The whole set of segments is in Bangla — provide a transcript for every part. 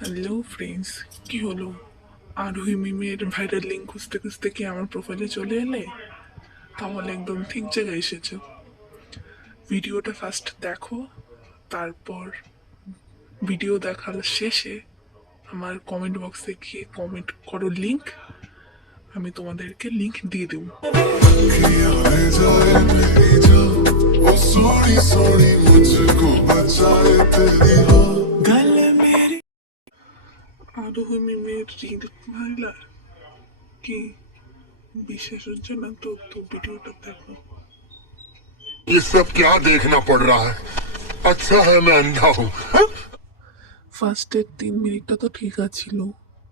হ্যালো ফ্রেন্ডস, কি হলো? আরোহী মিমের ভাইরাল লিঙ্ক খুঁজতে খুঁজতে কি আমার প্রোফাইলে চলে এলে? তাহলে একদম ঠিক জায়গায় এসেছো। ভিডিওটা ফার্স্ট দেখো, তারপর ভিডিও দেখার শেষে আমার কমেন্ট বক্সে গিয়ে কমেন্ট করো লিঙ্ক, আমি তোমাদেরকে লিঙ্ক দিয়ে দেবো। আরোহী মিমের রিল ভাইরাল কি বিশ্বাস হচ্ছে না তো? ভিডিওটা দেখো। ये सब क्या देखना पड़ रहा है। अच्छा है मैं अंधा हूँ। ফার্স্টের 3 মিনিটটা তো ঠিক আছিল,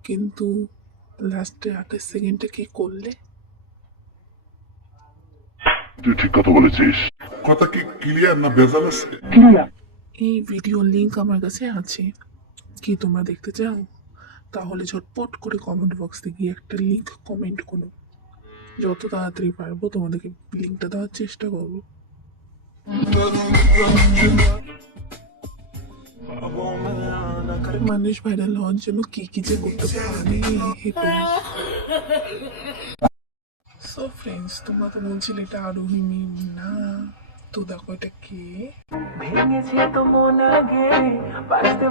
কিন্তু লাস্টে 28 সেকেন্ডে কি করলে? তুই ঠিক কথা বলেছিস। কথা কি ক্লিয়ার না ভেজাল আছে? এই ভিডিও লিংক আমার কাছে আছে, কি তোমরা দেখতে চাও? তাহলে ঝটপট করে কমেন্ট বক্সে গিয়ে একটা লিংক কমেন্ট করো। যত তাড়াতাড়ি পারবো তোমাদেরকে লিংকটা দেওয়ার চেষ্টা করবো। মানুষ ভাইরাল হওয়ার জন্য কি কি যে করতে পারে। সো ফ্রেন্ডস, তোমরা তো বলছিলে এটা আরোহী মিম না, তো দেখো এটা কে। ভেঙেছে তো মন আগে বাঁচতে